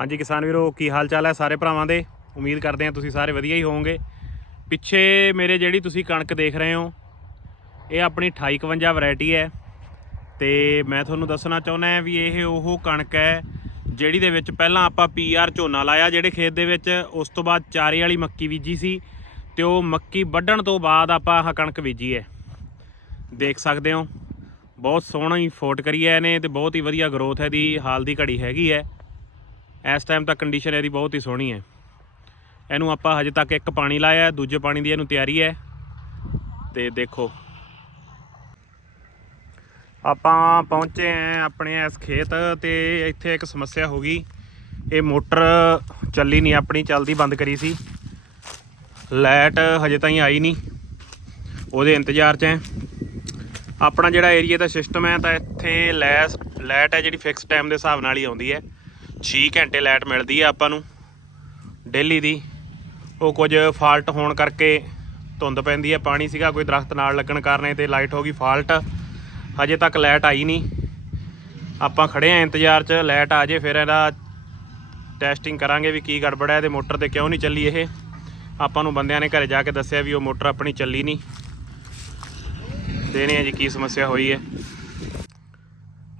ਹਾਂਜੀ ਕਿਸਾਨ ਵੀਰੋ, ਕੀ ਹਾਲ ਚਾਲ ਹੈ ਸਾਰੇ ਭਰਾਵਾਂ ਦੇ? ਉਮੀਦ ਕਰਦੇ ਹਾਂ ਤੁਸੀਂ ਸਾਰੇ ਵਧੀਆ ਹੀ ਹੋਵੋਗੇ। ਪਿੱਛੇ ਮੇਰੇ ਜਿਹੜੀ ਤੁਸੀਂ ਕਣਕ ਦੇਖ ਰਹੇ ਹੋ, ਇਹ ਆਪਣੀ 2851 ਵੈਰਾਈਟੀ ਹੈ। ਤੇ ਮੈਂ ਤੁਹਾਨੂੰ ਦੱਸਣਾ ਚਾਹੁੰਦਾ ਵੀ ਇਹ ਉਹ ਕਣਕ ਹੈ, ਜਿਹੜੀ ਦੇ ਵਿੱਚ ਪਹਿਲਾਂ ਆਪਾਂ ਪੀਆਰ ਝੋਨਾ ਲਾਇਆ, ਜਿਹੜੇ ਖੇਤ ਦੇ ਵਿੱਚ ਉਸ ਤੋਂ ਬਾਅਦ ਚਾਰੇ ਵਾਲੀ ਮੱਕੀ ਬੀਜੀ ਸੀ ਤੇ ਉਹ ਮੱਕੀ ਵੱਢਣ ਤੋਂ ਬਾਅਦ ਆਪਾਂ ਆਹ ਕਣਕ ਬੀਜੀ ਹੈ। ਦੇਖ ਸਕਦੇ ਹੋ, ਬਹੁਤ ਸੋਹਣੀ ਫੋਟ ਕਰੀ ਹੈ ਇਹਨੇ ਤੇ ਬਹੁਤ ਹੀ ਵਧੀਆ ਗਰੋਥ ਹੈ ਦੀ ਹਾਲ ਦੀ ਘੜੀ ਹੈਗੀ ਹੈ। ਇਸ ਟਾਈਮ ਤਾਂ ਕੰਡੀਸ਼ਨ ਇਹਦੀ ਬਹੁਤ ਹੀ ਸੋਹਣੀ ਹੈ। ਇਹਨੂੰ ਆਪਾਂ ਹਜੇ ਤੱਕ ਇੱਕ ਪਾਣੀ ਲਾਇਆ ਦੂਜੇ ਪਾਣੀ ਦੀ ਇਹਨੂੰ ਤਿਆਰੀ ਹੈ। ਤੇ ਦੇਖੋ। ਆਪਾਂ ਪਹੁੰਚੇ ਆਂ ਆਪਣੇ ਇਸ ਖੇਤ ਤੇ ਇੱਥੇ ਇੱਕ ਸਮੱਸਿਆ ਹੋ ਗਈ। ਇਹ ਮੋਟਰ ਚੱਲੀ ਨਹੀਂ, ਆਪਣੀ ਚੱਲਦੀ ਬੰਦ ਕਰੀ ਸੀ। ਲਾਈਟ ਹਜੇ ਤਾਈਂ ਆਈ ਨਹੀਂ। ਉਹਦੇ ਇੰਤਜ਼ਾਰ 'ਚ ਹੈ। ਆਪਣਾ ਜਿਹੜਾ ਏਰੀਆ ਦਾ ਸਿਸਟਮ ਹੈ, ਤਾਂ ਇੱਥੇ ਲੈਸ ਲਾਈਟ ਹੈ ਜਿਹੜੀ ਫਿਕਸ ਟਾਈਮ ਦੇ ਹਿਸਾਬ ਨਾਲ ਹੀ ਆਉਂਦੀ ਹੈ। 6 ਘੰਟੇ ਲਾਈਟ ਮਿਲਦੀ ਹੈ ਆਪਾਂ ਨੂੰ, ਡੇਲੀ ਦੀ। ਉਹ ਕੁਝ ਫਾਲਟ ਹੋਣ ਕਰਕੇ ਧੁੰਦ ਪੈਂਦੀ ਹੈ ਪਾਣੀ ਸੀਗਾ, ਕੋਈ ਦਰਖਤ ਨਾਲ ਲੱਗਣ ਕਾਰਨ ਤੇ ਲਾਈਟ ਹੋ ਗਈ ਫਾਲਟ। ਹਜੇ ਤੱਕ ਲਾਈਟ ਆਈ ਨਹੀਂ। ਆਪਾਂ ਖੜੇ ਆਂ ਇੰਤਜ਼ਾਰ 'ਚ, ਲਾਈਟ ਆ ਜੇ, ਫਿਰ ਇਹਦਾ ਟੈਸਟਿੰਗ ਕਰਾਂਗੇ ਵੀ ਕੀ ਗੜਬੜ ਹੈ ਤੇ ਮੋਟਰ ਤੇ ਕਿਉਂ ਨਹੀਂ ਚੱਲੀ ਇਹ। ਆਪਾਂ ਨੂੰ ਬੰਦਿਆਂ ਨੇ ਘਰੇ ਜਾ ਕੇ ਦੱਸਿਆ ਵੀ ਉਹ ਮੋਟਰ ਆਪਣੀ ਚੱਲੀ ਨਹੀਂ। ਦੇਣੇ ਆ ਜੀ ਕੀ ਸਮੱਸਿਆ ਹੋਈ ਹੈ।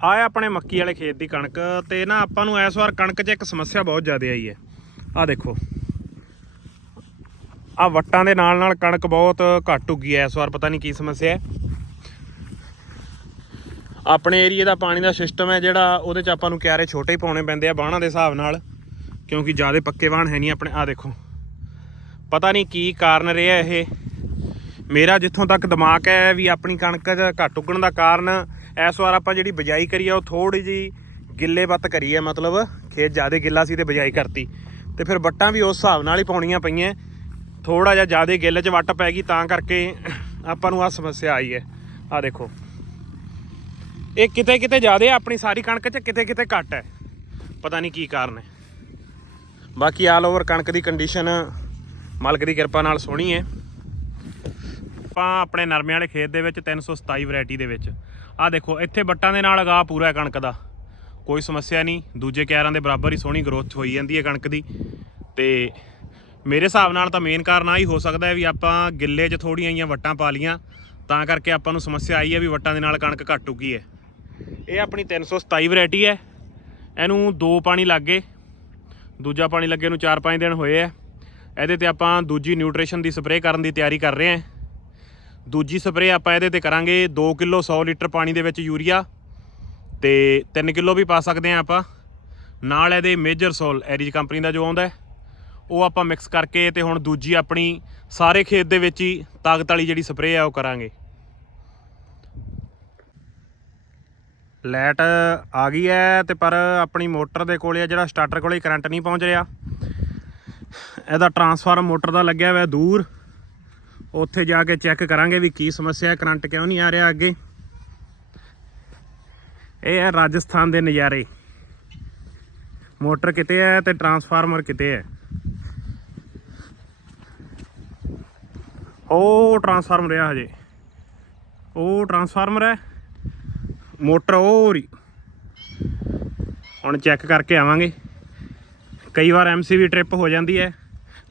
ਆਹ ਆਪਣੇ ਮੱਕੀ ਵਾਲੇ ਖੇਤ ਦੀ ਕਣਕ ਤੇ ਨਾ ਆਪਾਂ ਨੂੰ ਇਸ ਵਾਰ ਕਣਕ 'ਚ ਇੱਕ ਸਮੱਸਿਆ ਬਹੁਤ ਜ਼ਿਆਦਾ ਆਈ ਹੈ। ਆਹ ਦੇਖੋ। ਆ ਵੱਟਾਂ ਦੇ ਨਾਲ ਨਾਲ ਕਣਕ ਬਹੁਤ ਘੱਟ ਉੱਗੀ ਹੈ। ਇਸ ਵਾਰ ਪਤਾ ਨਹੀਂ ਕੀ ਸਮੱਸਿਆ ਹੈ। ਆਪਣੇ ਏਰੀਏ ਦਾ ਪਾਣੀ ਦਾ ਸਿਸਟਮ ਹੈ ਜਿਹੜਾ, ਉਹਦੇ 'ਚ ਆਪਾਂ ਨੂੰ ਕਿਆਰੇ ਛੋਟੇ ਹੀ ਪਾਉਣੇ ਪੈਂਦੇ ਆ ਬਾਣਾ ਦੇ ਹਿਸਾਬ ਨਾਲ, ਕਿਉਂਕਿ ਜ਼ਿਆਦਾ ਪੱਕੇ ਬਾਣ ਹੈ ਨਹੀਂ ਆਪਣੇ। ਆ ਦੇਖੋ। ਪਤਾ ਨਹੀਂ ਕੀ ਕਾਰਨ ਰਿਹਾ ਇਹ। ਮੇਰਾ ਜਿੱਥੋਂ ਤੱਕ ਦਿਮਾਗ ਹੈ ਵੀ ਆਪਣੀ ਕਣਕ 'ਚ ਘੱਟ ਉੱਗਣ ਦਾ ਕਾਰਨ ਇਸ ਵਾਰ ਆਪਾਂ ਜਿਹੜੀ ਬਜਾਈ ਕਰੀ ਆ, ਉਹ ਥੋੜੀ ਜੀ ਗਿੱਲੇ ਵੱਤ ਕਰੀ ਹੈ ਮਤਲਬ ਖੇਤ ਜ਼ਿਆਦਾ ਗਿੱਲਾ ਸੀ ਤੇ ਬਜਾਈ ਕਰਤੀ। ਤੇ ਫਿਰ ਵੱਟਾਂ ਵੀ ਉਸ ਹਿਸਾਬ ਨਾਲ ਹੀ ਪਾਉਣੀਆਂ ਪਈਆਂ। ਥੋੜਾ ਜਿਹਾ ਜ਼ਿਆਦਾ ਗਿੱਲ 'ਚ ਵੱਟ ਪੈ ਗਈ, ਤਾਂ ਕਰਕੇ ਆਪਾਂ ਨੂੰ ਆ ਸਮੱਸਿਆ ਆਈ ਹੈ। ਆ ਦੇਖੋ। ਇਹ ਕਿਤੇ ਕਿਤੇ ਜ਼ਿਆਦਾ ਆਪਣੀ ਸਾਰੀ ਕਣਕ 'ਚ ਕਿਤੇ ਕਿਤੇ ਘੱਟ ਹੈ। ਪਤਾ ਨਹੀਂ ਕੀ ਕਾਰਨ ਹੈ। ਬਾਕੀ ਆਲ ਓਵਰ ਕਣਕ ਦੀ ਕੰਡੀਸ਼ਨ ਮਾਲਕ ਦੀ ਕਿਰਪਾ ਨਾਲ ਸੋਹਣੀ ਹੈ। ਆਪਾਂ ਆਪਣੇ ਨਰਮੇ ਵਾਲੇ ਖੇਤ ਦੇ ਵਿੱਚ 327 ਵੈਰਾਈਟੀ ਦੇ ਵਿੱਚ। ਆਹ ਦੇਖੋ, ਇੱਥੇ ਬੱਟਾਂ ਦੇ ਨਾਲ ਅਗਾ ਪੂਰਾ ਕਣਕ ਦਾ। ਕੋਈ ਸਮੱਸਿਆ ਨਹੀਂ, ਦੂਜੇ ਕਿਆਰਾਂ ਦੇ ਬਰਾਬਰ ਹੀ ਸੋਹਣੀ ਗਰੋਥ ਹੋਈ ਜਾਂਦੀ ਹੈ ਕਣਕ ਦੀ। ਤੇ ਮੇਰੇ ਹਿਸਾਬ ਨਾਲ ਤਾਂ ਮੇਨ ਕਾਰਨ ਆ ਹੀ ਹੋ ਸਕਦਾ ਹੈ ਵੀ ਆਪਾਂ ਗਿੱਲੇ 'ਚ ਥੋੜੀਆਂ ਜਿਹੀਆਂ ਵੱਟਾਂ ਪਾ ਲੀਆਂ ਤਾਂ ਕਰਕੇ ਆਪਾਂ ਨੂੰ ਸਮੱਸਿਆ ਆਈ ਹੈ ਵੀ ਵੱਟਾਂ ਦੇ ਨਾਲ ਕਣਕ ਘੱਟ ਉੱਗੀ ਹੈ। ਇਹ ਆਪਣੀ 327 ਵੈਰਾਈਟੀ ਹੈ। ਇਹਨੂੰ ਦੋ ਪਾਣੀ ਲੱਗ ਗਏ। ਦੂਜਾ ਪਾਣੀ ਲੱਗੇ ਨੂੰ 4-5 ਦਿਨ ਹੋਏ ਆ ਇਹਦੇ ਤੇ ਆਪਾਂ ਦੂਜੀ ਨਿਊਟ੍ਰੀਸ਼ਨ ਦੀ ਸਪਰੇਅ ਕਰਨ ਦੀ ਤਿਆਰੀ ਕਰ ਰਹੇ ਹਾਂ। ਦੂਜੀ ਸਪਰੇਅ ਆਪਾਂ ਇਹਦੇ ਤੇ ਕਰਾਂਗੇ 2 ਕਿਲੋ 100 ਲੀਟਰ ਪਾਣੀ ਦੇ ਵਿੱਚ ਯੂਰੀਆ ਤੇ 3 ਕਿਲੋ ਵੀ ਪਾ ਸਕਦੇ ਹਾਂ ਆਪਾਂ। ਨਾਲ ਇਹਦੇ ਮੇਜਰ ਸੋਲ ਐਰੀਜ ਕੰਪਨੀ ਦਾ ਜੋ ਆਉਂਦਾ ਉਹ ਆਪਾਂ ਮਿਕਸ ਕਰਕੇ ਤੇ ਹੁਣ ਦੂਜੀ ਆਪਣੀ ਸਾਰੇ ਖੇਤ ਦੇ ਵਿੱਚ ਹੀ ਤਾਕਤ ਵਾਲੀ ਜਿਹੜੀ ਸਪਰੇਅ ਆ ਉਹ ਕਰਾਂਗੇ। ਲਾਈਟ ਆ ਗਈ ਹੈ ਤੇ ਪਰ ਆਪਣੀ ਮੋਟਰ ਦੇ ਕੋਲੇ ਆ ਜਿਹੜਾ ਸਟਾਰਟਰ ਕੋਲੇ ਕਰੰਟ ਨਹੀਂ ਪਹੁੰਚ ਰਿਹਾ। ਇਹਦਾ ਟਰਾਂਸਫਾਰਮ ਮੋਟਰ ਦਾ ਲੱਗਿਆ ਹੋਇਆ ਦੂਰ। ਉੱਥੇ ਜਾ ਕੇ ਚੈੱਕ ਕਰਾਂਗੇ ਵੀ ਕੀ ਸਮੱਸਿਆ ਹੈ ਕਰੰਟ ਕਿਉਂ ਨਹੀਂ ਆ ਰਿਹਾ ਅੱਗੇ। ਇਹ ਹੈ ਰਾਜਸਥਾਨ ਦੇ ਨਜ਼ਾਰੇ। ਮੋਟਰ ਕਿਤੇ ਹੈ ਤੇ ਟਰਾਂਸਫਾਰਮਰ ਕਿਤੇ ਹੈ। ਉਹ ਟਰਾਂਸਫਾਰਮਰ ਰਿਹਾ ਹਜੇ। ਉਹ ਟਰਾਂਸਫਾਰਮਰ ਹੈ। ਮੋਟਰ ਉਹ ਰਹੀ ਹੁਣ ਚੈੱਕ ਕਰਕੇ ਆਵਾਂਗੇ। ਕਈ ਵਾਰ ਐਮਸੀਵੀ ਟ੍ਰਿਪ ਹੋ ਜਾਂਦੀ ਹੈ।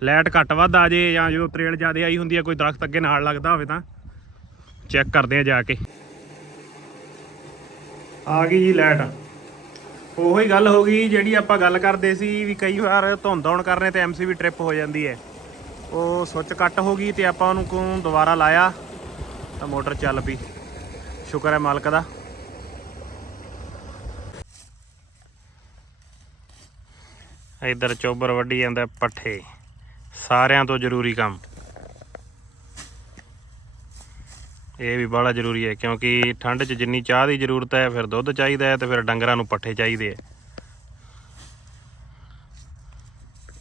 ਲਾਈਟ ਘੱਟ ਵੱਧ ਆ ਜੇ ਜਾਂ ਜੋ ਤਰੇਲ ਜ਼ਿਆਦਾ ਆਈ ਹੁੰਦੀ ਹੈ ਕੋਈ ਦਰਖਤ ਅੱਗੇ ਨਾਲ ਲੱਗਦਾ ਹੋਵੇ ਤਾਂ ਚੈੱਕ ਕਰਦੇ ਆ ਜਾ ਕੇ। ਆ ਗਈ ਜੀ ਲਾਈਟ। ਉਹੀ ਗੱਲ ਹੋ ਗਈ ਜਿਹੜੀ ਆਪਾਂ ਗੱਲ ਕਰਦੇ ਸੀ ਵੀ ਕਈ ਵਾਰ ਧੁੰਦ ਆਉਣ ਕਰਨੇ ਤੇ ਐਮਸੀਵੀ ਟ੍ਰਿਪ ਹੋ ਜਾਂਦੀ ਹੈ। ਉਹ ਸੁੱਚ ਕੱਟ ਹੋ ਗਈ ਤੇ ਆਪਾਂ ਉਹਨੂੰ ਕੋਂ ਦੁਬਾਰਾ ਲਾਇਆ ਤਾਂ ਮੋਟਰ ਚੱਲ ਪਈ। ਸ਼ੁਕਰ ਹੈ ਮਾਲਕ ਦਾ। ਇਧਰ ਚੋਬਰ ਵੱਢੀ ਜਾਂਦਾ ਪੱਠੇ। ਸਾਰਿਆਂ ਤੋਂ ਜ਼ਰੂਰੀ ਕੰਮ। ਇਹ ਵੀ ਬੜਾ ਜ਼ਰੂਰੀ ਹੈ ਕਿਉਂਕਿ ਠੰਡ 'ਚ ਜਿੰਨੀ ਚਾਹ ਦੀ ਜ਼ਰੂਰਤ ਹੈ, ਫਿਰ ਦੁੱਧ ਚਾਹੀਦਾ ਹੈ ਤੇ ਫਿਰ ਡੰਗਰਾਂ ਨੂੰ ਪੱਠੇ ਚਾਹੀਦੇ ਹੈ।